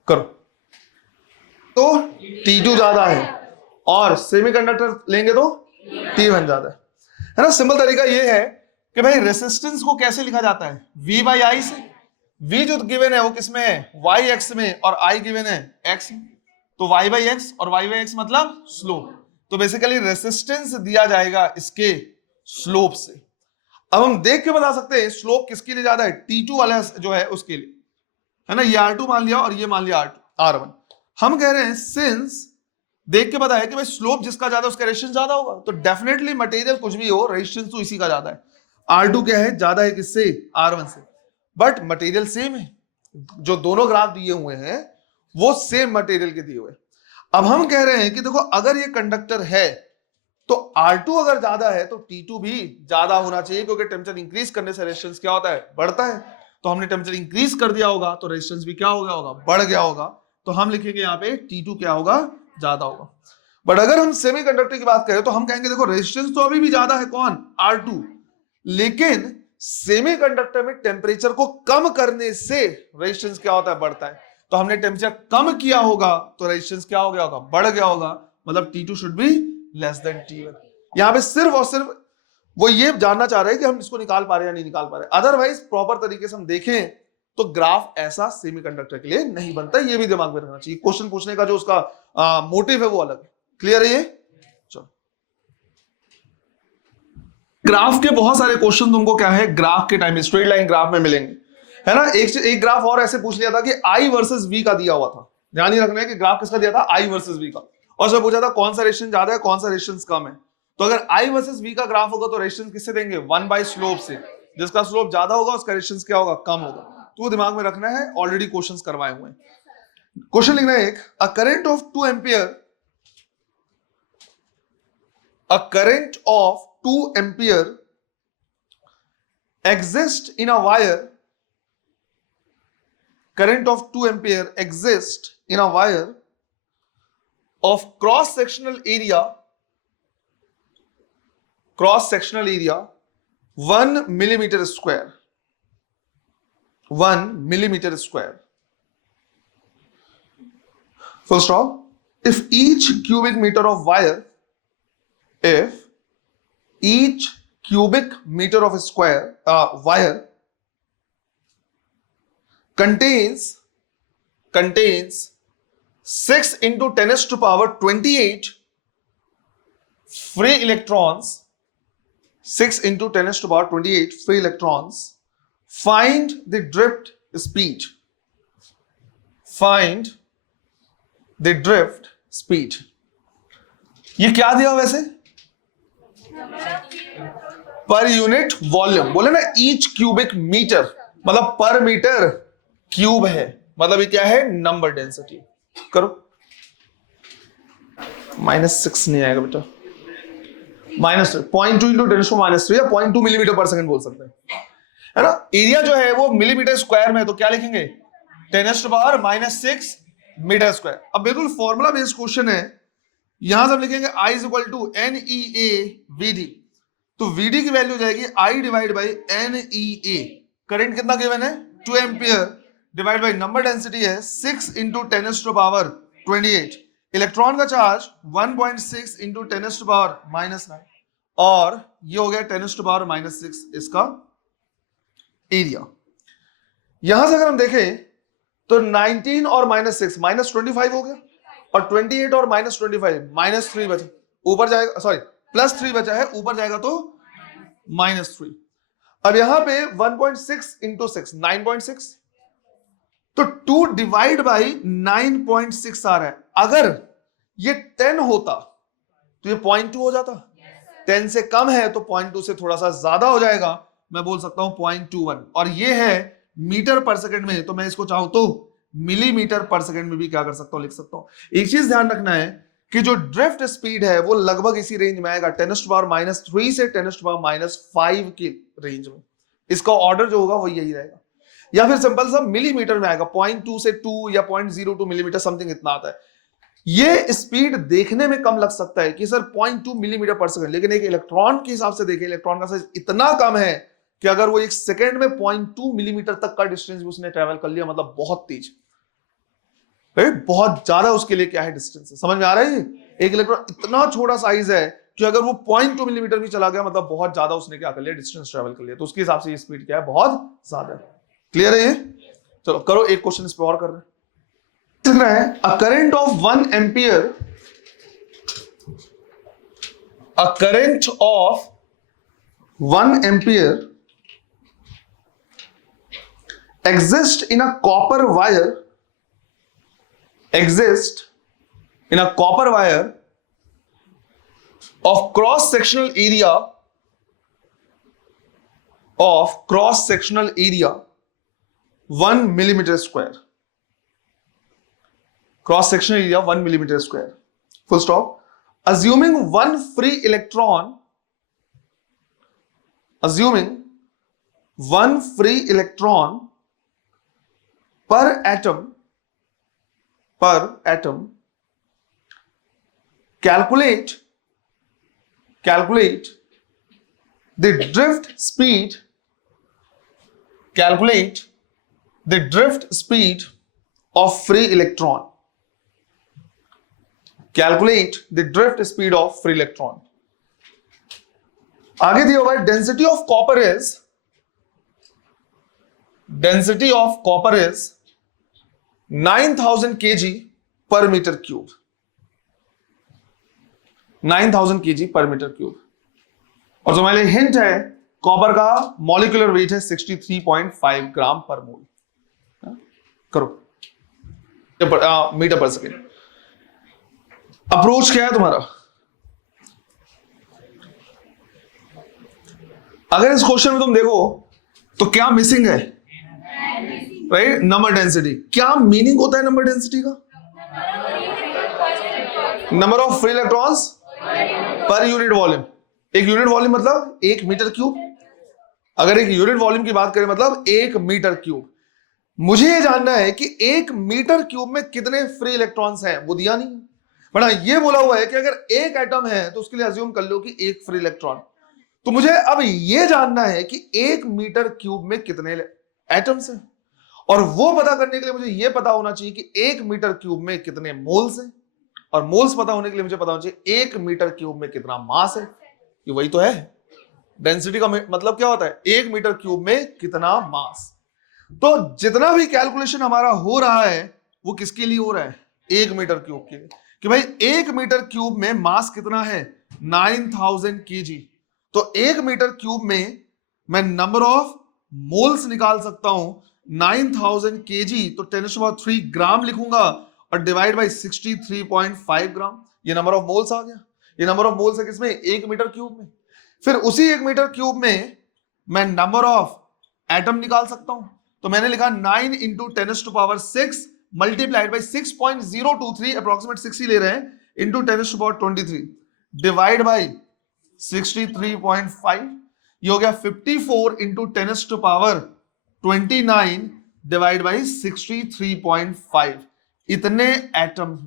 करो। तो T2 ज्यादा है और सेमीकंडक्टर लेंगे तो T1 ज्यादा है ना। सिंपल तरीका ये है कि भाई रेसिस्टेंस को कैसे लिखा जाता है, V बाई आई से। V जो गिवन है वो किसमें है, y एक्स में, और I गिवन है x में। तो y बाई एक्स और y बाई एक्स मतलब स्लोप। तो बेसिकली रेसिस्टेंस दिया जाएगा इसके स्लोप से। अब हम देख के बता सकते हैं स्लोप किसके लिए ज्यादा है, T2 वाला जो है उसके लिए, है ना। ये R2 मान लिया और ये मान लिया R1। हम कह रहे हैं सिंस देख के पता है कि भाई स्लोप जिसका ज्यादा उसका रेजिस्टेंस ज्यादा होगा, तो डेफिनेटली मटेरियल कुछ भी हो रेजिस्टेंस तो इसी का ज्यादा है। R2 क्या है, ज्यादा है किससे, R1 से। बट मटेरियल सेम है, जो दोनों ग्राफ दिए हुए हैं वो सेम मटेरियल के दिए हुए। अब हम कह रहे हैं कि देखो अगर ये कंडक्टर है तो R2 अगर ज्यादा है तो T2 भी ज्यादा होना चाहिए, क्योंकि टेम्परेचर इंक्रीज करने से रेजिस्टेंस क्या होता है, बढ़ता है। तो हमने टेम्परेचर इंक्रीज कर दिया होगा तो रेजिस्टेंस भी क्या हो गया होगा, बढ़ गया होगा। तो हम लिखेंगे यहाँ पे T2 क्या होगा, ज्यादा होगा। बट अगर हम सेमीकंडक्टर की बात करें तो हम कहेंगे देखो रेजिस्टेंस तो अभी भी ज्यादा है, कौन, R2, लेकिन सेमीकंडक्टर में टेम्परेचर को कम करने से रेजिस्टेंस क्या होता है, बढ़ता है। तो हमने टेम्परेचर कम किया होगा तो रेजिस्टेंस क्या हो गया होगा, बढ़ गया होगा। मतलब T2 should be less than T1। यहां पे सिर्फ और सिर्फ वो ये जानना चाह रहे हैं कि हम इसको निकाल पा रहे हैं या नहीं निकाल पा रहे। अदरवाइज प्रॉपर तरीके से हम देखें तो ग्राफ ऐसा सेमीकंडक्टर के लिए नहीं बनता। ये भी दिमाग में रखना चाहिए, क्वेश्चन पूछने का जो उसका मोटिव है वो अलग है। क्लियर है ये? चलो, ग्राफ के बहुत सारे क्वेश्चन तुमको क्या है, ग्राफ के टाइम स्ट्रेट लाइन ग्राफ में मिलेंगे, है ना। एक ग्राफ और ऐसे पूछ लिया था कि I वर्सेस V का दिया हुआ था। ध्यान ही रखना है कि ग्राफ किसका दिया था, I वर्सेस V का, और उसमें पूछा था कौन सा रेजिस्टेंस ज्यादा है कौन सा रेजिस्टेंस कम है। तो अगर I वर्सेस V का ग्राफ होगा तो रेजिस्टेंस किससे देंगे, 1 बाय स्लोप से। जिसका स्लोप ज्यादा होगा उसका रेजिस्टेंस क्या होगा, कम होगा। तो दिमाग में रखना है, ऑलरेडी क्वेश्चंस करवाए हुए हैं। क्वेश्चन लिखना है एक, a current of 2 ampere exists in a wire. Current of 2 ampere exists in a wire of cross sectional area 1 millimeter square. 1 millimeter square. First of all, if each cubic meter of wire of a square wire contains 6 into 10 to the power 28 free electrons, 6 into 10 to the power 28 free electrons, find the drift speed. Find the drift speed. ये क्या दिया वैसे, पर unit volume. बोले ना each cubic metre, मतलब पर metre cube है, मतलब ये क्या है, नंबर डेंसिटी। करो, -6 नहीं आएगा बेटा, -0.2 इंटू 10⁻³ या 0.2 मिलीमीटर पर सेकंड बोल सकते हैं, है ना। एरिया जो है वो मिलीमीटर स्क्वायर में है, तो क्या लिखेंगे, 10⁻⁻6 मीटर स्क्वायर। अब बिल्कुल फॉर्मूला बेस्ड क्वेश्चन है, यहां से हम लिखेंगे I = NEA/VD। तो VD की वैल्यू जाएगी I divide by NEA। Current कितना गिवन है, 2 ampere, divide by number density है 6 into 10⁻28। इलेक्ट्रॉन का चार्ज 1.6 इंटू 10⁻⁻⁹ और ये हो गया 10⁻⁻⁶ इसका एरिया। यहां से अगर हम देखें तो 19 और -6 -25 हो गया, और 28 और -25 -3 बचा, ऊपर जाएगा, सॉरी +3 बचा है, ऊपर जाएगा तो -3। अब यहां पे 1.6 इंटू 6 9.6, तो 2 डिवाइड बाई 9.6 आ रहा है। अगर ये 10 होता तो ये 0.2 हो जाता, 10 से कम है तो 0.2 से थोड़ा सा ज्यादा हो जाएगा, मैं बोल सकता हूं 0.21, और ये है मीटर पर सेकंड में, तो मैं इसको चाहूं तो मिलीमीटर पर सेकंड में भी क्या कर सकता हूं, लिख सकता हूं। एक चीज ध्यान रखना है कि जो ड्रिफ्ट स्पीड है वो लगभग इसी रेंज में आएगा, 10⁻³ से 10⁻⁵ की रेंज में। इसका ऑर्डर जो होगा वो यही रहेगा, या फिर सिंपल सा मिलीमीटर में आएगा, 0.2 से 2 या 0.02 मिलीमीटर समथिंग इतना आता है। ये स्पीड देखने में कम लग सकता है कि सर 0.2 मिलीमीटर पर सेकंड, लेकिन एक इलेक्ट्रॉन के हिसाब से देखें, इलेक्ट्रॉन का साइज इतना कम है कि अगर वो एक सेकंड में 0.2 मिलीमीटर तक का डिस्टेंस भी उसने ट्रेवल कर लिया, मतलब बहुत तेज, बहुत ज्यादा उसके लिए क्या है डिस्टेंस है। समझ में आ रहा है? एक इलेक्ट्रॉन इतना छोटा साइज है कि अगर वो 0.2 मिलीमीटर भी चला गया, मतलब बहुत ज्यादा उसने क्या कर लिया, डिस्टेंस ट्रेवल कर लिया, तो उसके हिसाब से ये स्पीड क्या है, बहुत ज्यादा है। क्लियर है ये? चलो करो एक क्वेश्चन इस पे और कर रहे हैं। A current of 1 ampere, a current of 1 ampere exist in a copper wire, exist in a copper wire of cross sectional area of cross sectional area 1 millimeter square, cross sectional area 1 millimeter square, full stop. Assuming one free electron, assuming one free electron per atom, calculate the drift speed, calculate the drift speed of free electron, calculate the drift speed of free electron. आगे दिया हुआ है density of copper is, density of copper is 9000 kg per meter cube, 9000 kg per meter cube। और जो मेरे hint है, copper का molecular weight है 63.5 ग्राम पर मोल। करो मीटर पर सेकेंड। अप्रोच क्या है तुम्हारा? अगर इस क्वेश्चन में तुम देखो तो क्या मिसिंग है, राइट? Number density. क्या मीनिंग होता है नंबर डेंसिटी का? Number of free electrons per unit volume. एक यूनिट वॉल्यूम मतलब 1 मीटर क्यूब। अगर एक यूनिट वॉल्यूम की बात करें मतलब 1 मीटर क्यूब। मुझे ये जानना है कि 1 मीटर क्यूब में कितने फ्री इलेक्ट्रॉन्स हैं, वो दिया नहीं, बट ये बोला हुआ है कि अगर एक एटम है तो उसके लिए अज्यूम कर लो कि 1 फ्री इलेक्ट्रॉन। तो मुझे अब ये जानना है कि 1 मीटर क्यूब में कितने एटम्स हैं, और वो पता करने के लिए मुझे ये पता होना चाहिए कि 1 मीटर क्यूब में कितने मोल्स हैं, और मोल्स पता होने के लिए मुझे पता होना चाहिए 1 मीटर क्यूब में कितना मास है। ये वही तो है डेंसिटी का मतलब क्या होता है, 1 मीटर क्यूब में कितना मास। तो जितना भी कैलकुलेशन हमारा हो रहा है वो किसके लिए हो रहा है, 1 मीटर क्यूब के लिए, कि भाई 1 मीटर क्यूब में मास कितना है, 9000 kg। तो 1 मीटर क्यूब में मैं नंबर ऑफ मोल्स निकाल सकता हूं 9000 kg, तो 10⁻³ ग्राम लिखूंगा और डिवाइड बाय 63.5 ग्राम, ये नंबर ऑफ मोल्स आ गया। ये नंबर ऑफ मोल्स है किसमें, 1 मीटर क्यूब में। फिर उसी 1 मीटर क्यूब में मैं नंबर ऑफ एटम निकाल सकता हूं, तो मैंने लिखा 9 इंटू 10⁻⁶ मल्टीप्लाइड बाई 6.023, अप्रोक्सीमेट 6 ही ले रहे हैं, इंटू 10⁻23 डिवाइड बाई 63.5, ये हो गया 54 इंटू 10⁻29 डिवाइड बाई 63.5। इतने एटम,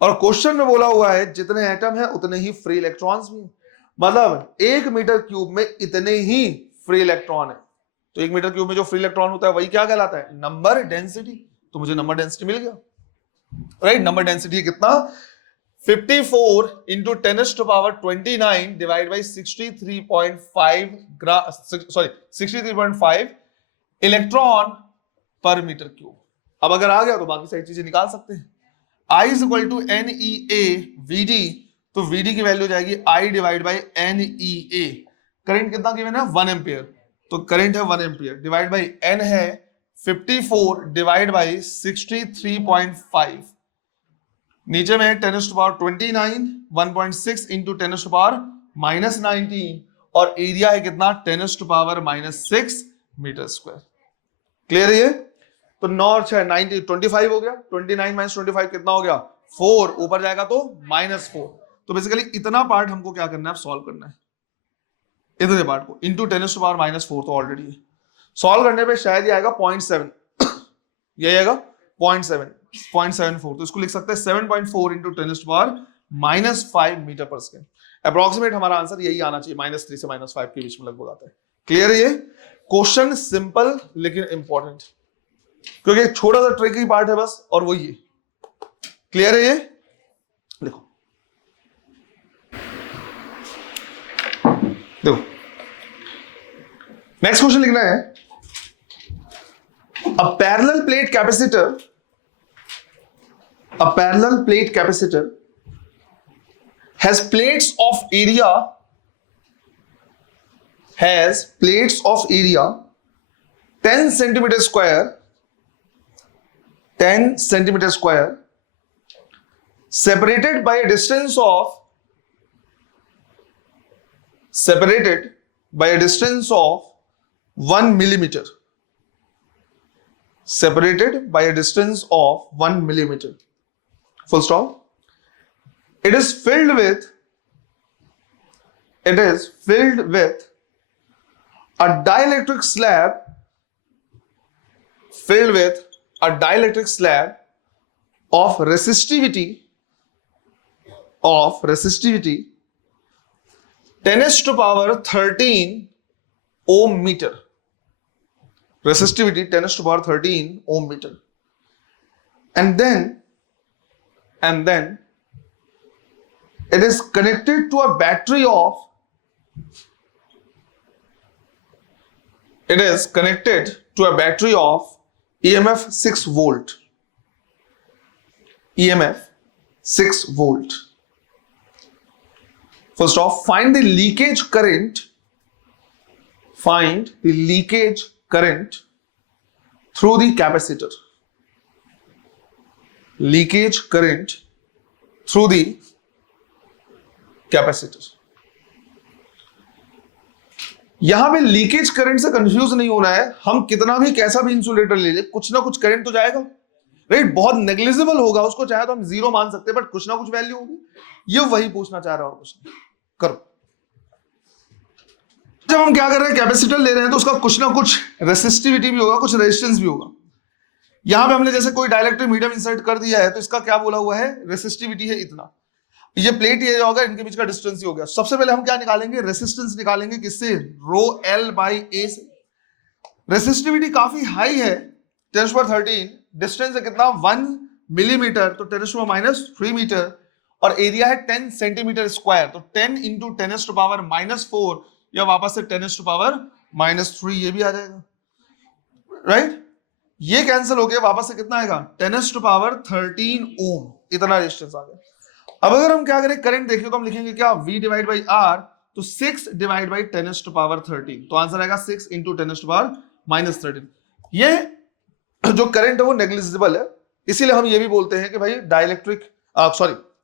और क्वेश्चन में बोला हुआ है जितने एटम है उतने ही फ्री इलेक्ट्रॉन्स भी, मतलब 1 मीटर क्यूब में इतने ही फ्री इलेक्ट्रॉन है। तो 1 मीटर क्यूब में जो फ्री इलेक्ट्रॉन होता है वही क्या कहलाता है, नंबर डेंसिटी। तो मुझे नंबर डेंसिटी मिल गया। राइट। नंबर डेंसिटी कितना 54 इंटू 10⁻29 डिवाइड बाई 63.5 63.5 इलेक्ट्रॉन पर मीटर क्यूब। अब अगर आ गया तो बाकी सारी चीजें निकाल सकते हैं। I is equal to N E A V D, तो वी डी की वैल्यू जाएगी I divide by N E A. Current कितना गिवन है 1 एम्पियर, तो करंट है 1 एम्पियर डिवाइड बाई एन है 54 डिवाइड बाई 63.5, नीचे में 10⁻29 1.6 इंटू 10⁻−19 और एरिया है कितना 10⁻−6 मीटर स्क्वायर। क्लियर है ये? तो 9 और 6 90 25 हो गया, 29 माइनस 25 कितना हो गया 4, ऊपर जाएगा तो -4। तो बेसिकली इतना पार्ट हमको क्या करना है, सॉल्व करना है, इतने पार्ट को इंटू 10⁻⁻4, तो ऑलरेडी सॉल्व करने पे शायद ये आएगा 0.7 ये आएगा 0.74, तो इसको लिख सकते हैं 7.4 इंटू 10⁻−5 मीटर पर सेकेंड। अप्रोक्सीमेट हमारा आंसर यही आना चाहिए, -3 से -5 के बीच में लगभग आता है। क्लियर है ये? क्वेश्चन सिंपल लेकिन इंपॉर्टेंट, क्योंकि एक छोटा सा ट्रिकी पार्ट है बस, और वो ये। क्लियर है ये? देखो देखो नेक्स्ट क्वेश्चन लिखना है, a parallel plate capacitor has plates of area 10 centimeter square separated by a distance of 1 millimeter, separated by a distance of 1 millimeter, full stop. It is filled with a dielectric slab of resistivity 10⁻13 ohm meter, resistivity 10⁻13 ohm meter, and then it is connected to a battery of EMF 6 volt. First off, find the leakage current through the capacitor. यहां पे leakage current से confuse नहीं होना है, हम कितना भी कैसा भी इंसुलेटर ले ले, कुछ ना कुछ करंट तो जाएगा, राइट? बहुत नेग्लिजिबल होगा, उसको चाहे तो हम 0 मान सकते हैं, बट कुछ ना कुछ वैल्यू होगी। ये वही पूछना चाह रहा है और कुछ नहीं। करो। जब हम क्या कर रहे हैं, कैपेसिटर ले रहे हैं, तो उसका कुछ ना कुछ रेसिस्टिविटी भी होगा, कुछ रेजिस्टेंस भी होगा। यहां पे हमने जैसे कोई डाइलेक्ट्रिक मीडियम इंसर्ट कर दिया है, तो इसका क्या बोला हुआ है, रेसिस्टिविटी है इतना, ये प्लेट ये होगा, इनके बीच का डिस्टेंस ही हो गया। सबसे पहले हम क्या निकालेंगे, रेसिस्टेंस निकालेंगे, किससे, रो एल बाई ए से। रेसिस्टिविटी काफी हाई है 10⁻13, डिस्टेंस है कितना 1 मिलीमीटर, तो 10⁻³ मीटर, और एरिया है 10 सेंटीमीटर स्क्वायर, तो 10 इंटू 10⁻⁻4 या वापस से 10⁻⁻3 ये भी आ जाएगा, राइट? ये कैंसिल हो गया, वापस से कितना आएगा 10⁻13 ओम, इतना रेजिस्टेंस आ गया। अब अगर हम क्या करें, करंट देखिए, तो हम लिखेंगे क्या, V डिवाइड बाई R, तो 6 डिवाइड बाई 10⁻13, तो आंसर आएगा 6 इंटू 10⁻⁻13। ये जो करंट है वो नेग्लिजिबल है, इसीलिए हम ये भी बोलते हैं कि भाई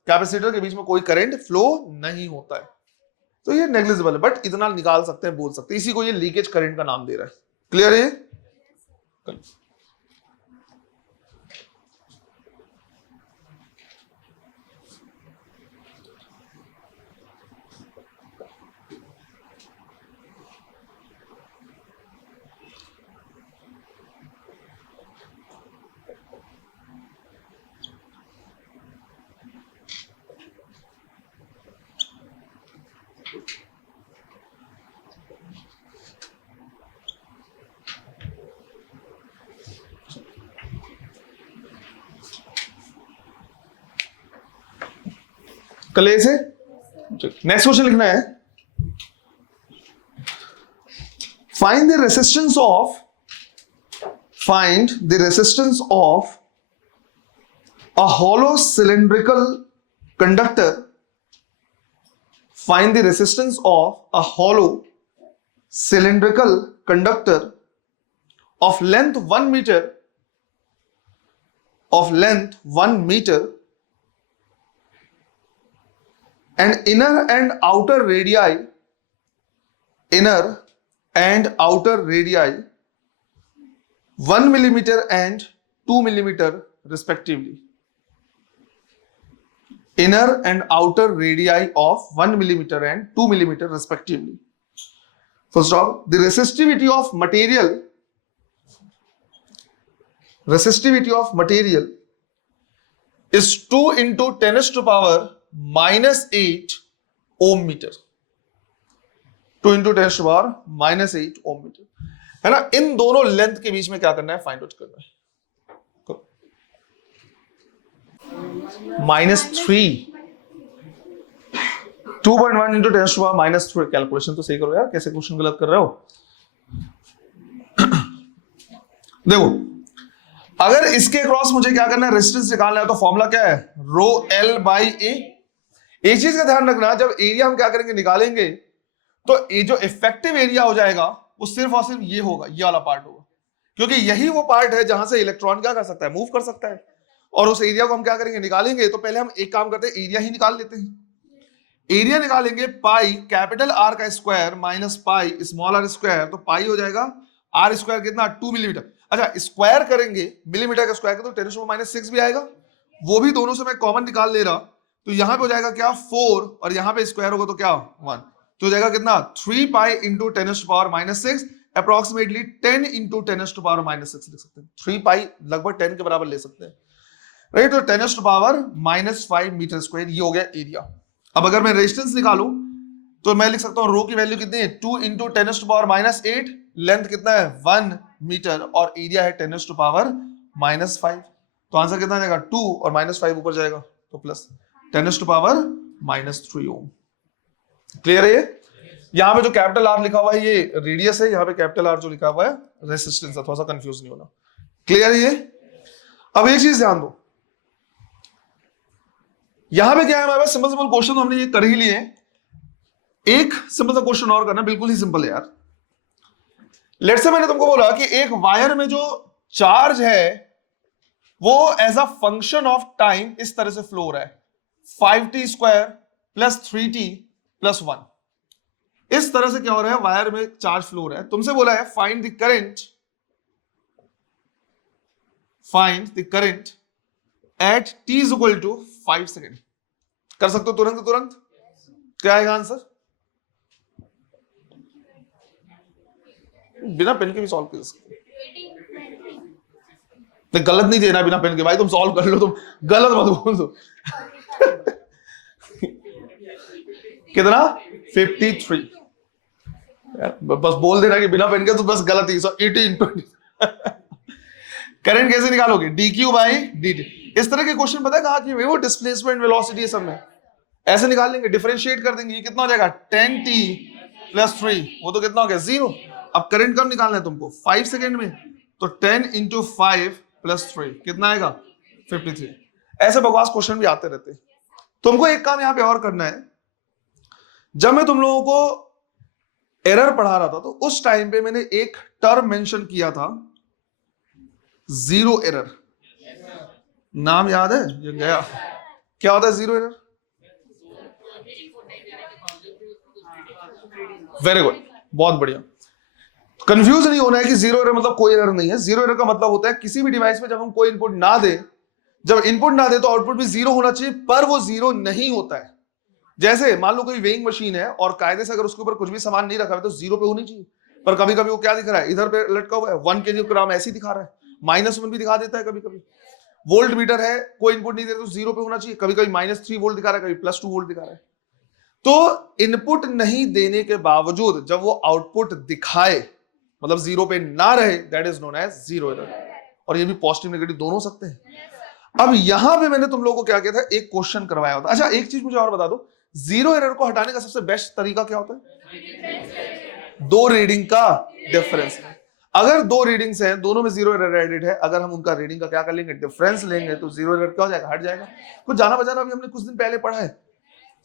कैपेसिटर के बीच में कोई करंट फ्लो नहीं होता है, तो ये नेग्लिजिबल है, बट इतना निकाल सकते हैं, बोल सकते हैं, इसी को ये लीकेज करंट का नाम दे रहा है। क्लियर है? क्ले से। नेक्स्ट क्वेश्चन लिखना है, find the resistance of a hollow cylindrical conductor. Find the resistance of a hollow cylindrical conductor of length 1 meter, and inner and outer radii 1 millimeter and 2 millimeter respectively. Inner and outer radii of 1 millimeter and 2 millimeter respectively. First of all, the resistivity of material is 2 into 10 to the power minus 8 ohm meter. 2 into 10 to the power minus 8 ohm meter, है ना। इन दोनों length के बीच में क्या करना है, find out करना है। -3 2.1 into 10 to the power -3। Calculation तो सही करो यार, कैसे क्वेश्चन गलत कर रहे हो। देखो, अगर इसके क्रॉस मुझे क्या करना है, रेजिस्टेंस निकालना है, तो फॉर्मूला क्या है, रो एल बाई ए। एक चीज का ध्यान रखना, जब एरिया हम क्या करेंगे, निकालेंगे, तो ये जो इफेक्टिव एरिया हो जाएगा वो सिर्फ और सिर्फ ये होगा, ये वाला पार्ट होगा, क्योंकि यही वो पार्ट है जहां से इलेक्ट्रॉन क्या कर सकता है, मूव कर सकता है। और उस एरिया को हम क्या करेंगे, निकालेंगे। तो पहले हम एक काम करते हैं, एरिया ही निकाल लेते हैं। एरिया निकालेंगे, पाई कैपिटल आर का square minus pi small R square, तो पाई हो जाएगा आर स्क्वायर कितना, 2 मिलीमीटर। अच्छा, स्क्वायर करेंगे, मिलीमीटर का स्क्वायर तो 10 to the -6 भी आएगा, वो भी दोनों से मैं कॉमन निकाल ले रहा, तो यहां पे हो जाएगा क्या 4, और यहां पे स्क्वायर होगा तो क्या 1, तो हो जाएगा कितना 3 pi into 10 to the power -6, approximately 10 into 10 to the power -6 लिख सकते हैं। 3 पाई लगभग 10 के बराबर ले सकते हैं, राइट। तो 10 to the power -5 metre square, ये हो गया एरिया। अब अगर मैं रेजिस्टेंस निकालूं तो मैं लिख सकता हूं रो की वैल्यू कितनी है, 2 into 10 to the power -8, length कितना है 1 मीटर, और एरिया है 10 to the power -5। तो आंसर कितना जाएगा 2, और -5 ऊपर जाएगा तो plus 10 to the power -3 ohm. Clear है ये? यहां पे जो कैपिटल आर लिखा हुआ है ये रेडियस है, यहां पे कैपिटल आर जो लिखा हुआ है रेजिस्टेंस है, थोड़ा सा कंफ्यूज नहीं होना। क्लियर है ये? अब एक चीज ध्यान दो, यहां पे क्या है हमारे पास, सिंपल सिंपल क्वेश्चन तो हमने ये कर ही लिए। एक सिंपल सा क्वेश्चन और करना, बिल्कुल ही सिंपल है यार। लेट्स से मैंने तुमको बोला कि एक वायर में जो चार्ज है वो as a function of time इस तरह से फ्लो हो रहा है, 5t² + 3t + 1। इस तरह से क्या हो रहा है, वायर में चार्ज फ्लो हो रहा है। तुमसे बोला है find the current eight t = 5 second. कर सकते हो तुरंत? क्या आएगा आंसर? बिना पेन के भी सॉल्व कर सकते। गलत नहीं देना बिना पेन के, भाई तुम सॉल्व कर लो, तुम गलत मत बोल दो। कितना 53 यार, बस बोल देना कि बिना पेन के, तो बस गलत ही 18। करंट कैसे निकालोगे, dq/dt। इस तरह के क्वेश्चन पता है कहां की, वो डिस्प्लेसमेंट वेलोसिटी है सब में, ऐसे निकाल लेंगे, डिफरेंशिएट कर देंगे। ये कितना हो जाएगा 10t + 3, वो तो कितना हो गया 0। अब करंट कब निकालना है तुमको, 5 सेकेंड में, तो 10 × 5 + 3 कितना आएगा 53। ऐसे बकवास क्वेश्चन भी आते रहते हैं। तुमको एक काम यहां पे और करना है, जब मैं तुम लोगों को एरर पढ़ा रहा था तो उस टाइम पे मैंने एक टर्म मेंशन किया था, जीरो एरर। नाम याद है ये गया, क्या होता है जीरो एरर? वेरी गुड, बहुत बढ़िया। कंफ्यूज नहीं होना है कि जीरो एरर मतलब कोई एरर नहीं है। जीरो एरर का मतलब होता है किसी भी डिवाइस में जब हम कोई इनपुट ना दे, जब इनपुट ना दे तो आउटपुट भी जीरो होना चाहिए, पर वो जीरो नहीं होता है। जैसे मान लो कोई वेइंग मशीन है और कायदे से अगर उसके ऊपर कुछ भी सामान नहीं रखा है तो जीरो पे होनी चाहिए, पर कभी कभी वो क्या दिख रहा है, इधर पे लटका हुआ है 1 kg ऐसे दिखा रहा है, -1 भी दिखा देता है कभी कभी। वोल्ट मीटर है, कोई इनपुट नहीं दे रहा तो जीरो पे होना चाहिए, कभी कभी -3 वोल्ट दिखा रहा है, कभी +2 वोल्ट दिखा रहा है। तो इनपुट नहीं देने के बावजूद जब वो आउटपुट दिखाए, मतलब जीरो पे ना रहे, that is known as zero error. और ये भी पॉजिटिव नेगेटिव दोनों हो सकते हैं। अब यहां पे मैंने तुम लोगों को क्या किया था, एक क्वेश्चन करवाया होता। अच्छा एक चीज मुझे और बता दो, जीरो एरर को हटाने का सबसे बेस्ट तरीका क्या होता है? दो रीडिंग का डिफरेंस। अगर दो रीडिंग्स हैं, दोनों में जीरो एरर एडिड है, अगर हम उनका रीडिंग का क्या कर लेंगे, डिफरेंस लेंगे, तो जीरो एरर क्या हो जाएगा, हट जाएगा। कुछ जाना बजाना अभी हमने कुछ दिन पहले पढ़ा है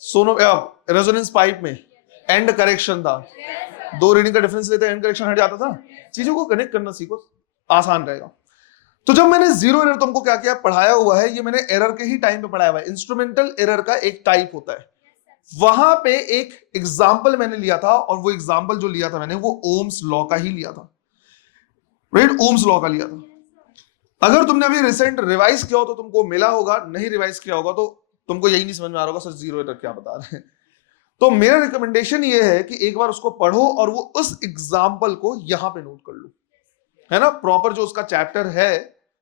सोनो रेजोनेंस पाइप में एंड करेक्शन था, दो रीडिंग का डिफरेंस लेते एंड करेक्शन हट जाता था। चीजों को कनेक्ट करना सीखो, आसान रहेगा। तो जब मैंने जीरो एरर तुमको क्या किया, पढ़ाया हुआ है, ये मैंने एरर के ही टाइम पे पढ़ाया हुआ है। इंस्ट्रूमेंटल एरर का एक टाइप होता है, वहां पे एक एग्जाम्पल मैंने लिया था, और वो एग्जाम्पल जो लिया था मैंने, वो ओम्स लॉ का ही लिया था, राइट, ओम्स लॉ का लिया था। अगर तुमने अभी रिसेंट रिवाइज किया हो तो तुमको मिला होगा, नहीं रिवाइज किया होगा तो तुमको यही नहीं समझ में आ रहा होगा सर जीरो एरर क्या बता रहे हैं। तो मेरा रिकमेंडेशन ये है कि एक बार उसको पढ़ो और वो उस एग्जाम्पल को यहां पे नोट कर लो, है ना, प्रॉपर जो उसका चैप्टर है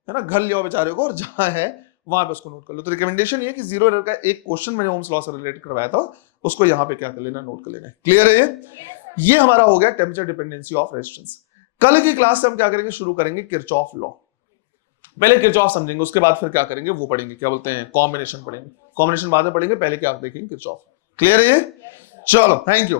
ना, घर लिया बेचारे को, और जहां है वहां पे उसको नोट कर लो। तो रिकमेंडेशन ये कि जीरो एरर का एक क्वेश्चन मैंने ओम्स लॉ से रिलेटेड करवाया था, उसको यहां पे क्या कर लेना, नोट कर लेना। क्लियर है ये हमारा हो गया टेम्परेचर डिपेंडेंसी ऑफ रेजिस्टेंस। कल की क्लास से हम क्या करेंगे, शुरू करेंगे किरचॉफ लॉ। पहले किरचॉफ समझेंगे, उसके बाद फिर क्या करेंगे, वो पढ़ेंगे, क्या बोलते हैं, कॉम्बिनेशन पढ़ेंगे। कॉम्बिनेशन बाद में पढ़ेंगे, पहले क्या देखेंगे, किरचॉफ। क्लियर है ये? चलो थैंक यू।